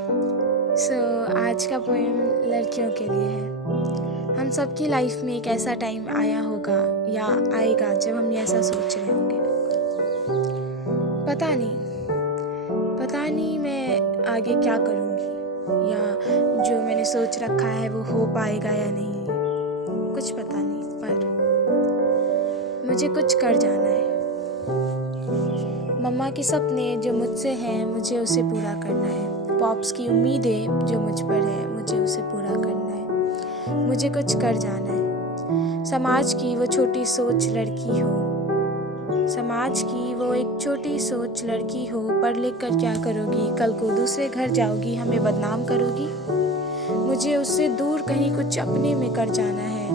सो आज का पोएम लड़कियों के लिए है। हम सबकी लाइफ में एक ऐसा टाइम आया होगा या आएगा जब हम ऐसा सोच रहे होंगे, पता नहीं मैं आगे क्या करूँगी या जो मैंने सोच रखा है वो हो पाएगा या नहीं, कुछ पता नहीं, पर मुझे कुछ कर जाना है। मम्मा के सपने जो मुझसे हैं मुझे उसे पूरा करना है। पॉप्स की उम्मीदें जो मुझ पर है मुझे उसे पूरा करना है। मुझे कुछ कर जाना है। समाज की वो छोटी सोच लड़की हो, समाज की वो एक छोटी सोच लड़की हो, पढ़ लिख कर क्या करोगी, कल को दूसरे घर जाओगी, हमें बदनाम करोगी। मुझे उससे दूर कहीं कुछ अपने में कर जाना है,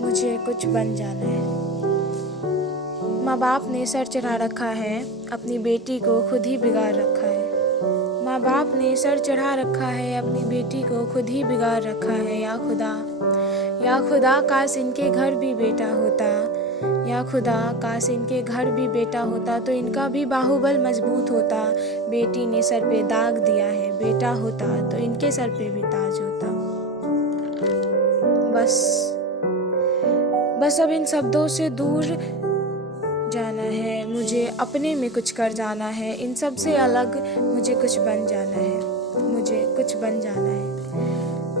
मुझे कुछ बन जाना है। माँ बाप ने सर चढ़ा रखा है, अपनी बेटी को खुद ही बिगाड़ रखा है। माँ बाप ने सर चढ़ा रखा है, अपनी बेटी को खुद ही बिगाड़ रखा है। या खुदा काश इनके घर भी बेटा होता, या खुदा काश इनके घर भी बेटा होता तो इनका भी बाहुबल मजबूत होता। बेटी ने सर पे दाग दिया है, बेटा होता तो इनके सर पे भी ताज होता। बस अब इन शब्दों से दूर जाना है, मुझे अपने में कुछ कर जाना है। इन सब से अलग मुझे कुछ बन जाना है, मुझे कुछ बन जाना है।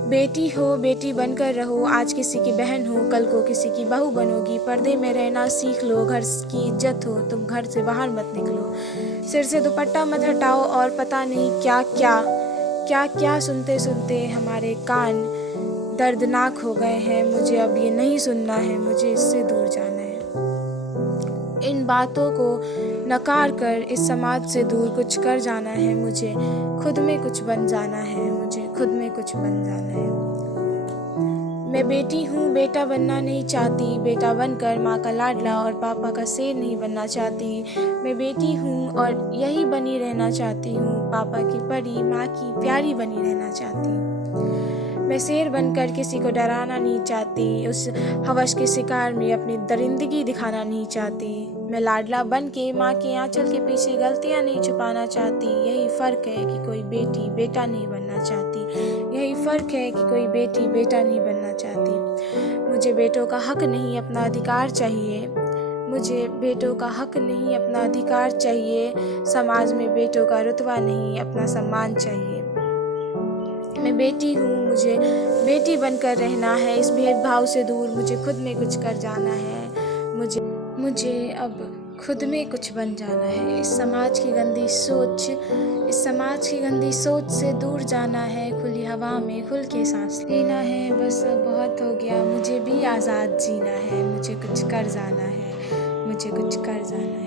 बेटी हो बेटी बनकर रहो, आज किसी की बहन हो कल को किसी की बहू बनोगी। पर्दे में रहना सीख लो, घर की इज्जत हो तुम घर से बाहर मत निकलो। सिर से दुपट्टा मत हटाओ और पता नहीं क्या क्या सुनते सुनते हमारे कान दर्दनाक हो गए हैं। मुझे अब ये नहीं सुनना है, मुझे इससे दूर जाना है। इन बातों को नकार कर इस समाज से दूर कुछ कर जाना है। मुझे खुद में कुछ बन जाना है, मुझे खुद में कुछ बन जाना है। मैं बेटी हूँ, बेटा बनना नहीं चाहती, बेटा बनकर माँ का लाडला और पापा का शेर नहीं बनना चाहती। मैं बेटी हूँ और यही बनी रहना चाहती हूँ, पापा की परी माँ की प्यारी बनी रहना चाहती हूँ। मैं शेर बनकर किसी को डराना नहीं चाहती, उस हवस के शिकार में अपनी दरिंदगी दिखाना नहीं चाहती। मैं लाडला बन के माँ के आंचल के पीछे गलतियाँ नहीं छुपाना चाहती। यही फ़र्क है कि कोई बेटी बेटा नहीं बनना चाहती, यही फ़र्क है कि कोई बेटी बेटा नहीं बनना चाहती। मुझे बेटों का हक नहीं अपना अधिकार चाहिए, मुझे बेटों का हक नहीं अपना अधिकार चाहिए। समाज में बेटों का रुतबा नहीं अपना सम्मान चाहिए। मैं बेटी हूँ, मुझे बेटी बनकर रहना है, इस भेदभाव से दूर मुझे खुद में कुछ कर जाना है। मुझे अब खुद में कुछ बन जाना है। इस समाज की गंदी सोच से दूर जाना है। खुली हवा में खुल के सांस लेना है। बस अब बहुत हो गया, मुझे भी आज़ाद जीना है। मुझे कुछ कर जाना है, मुझे कुछ कर जाना है।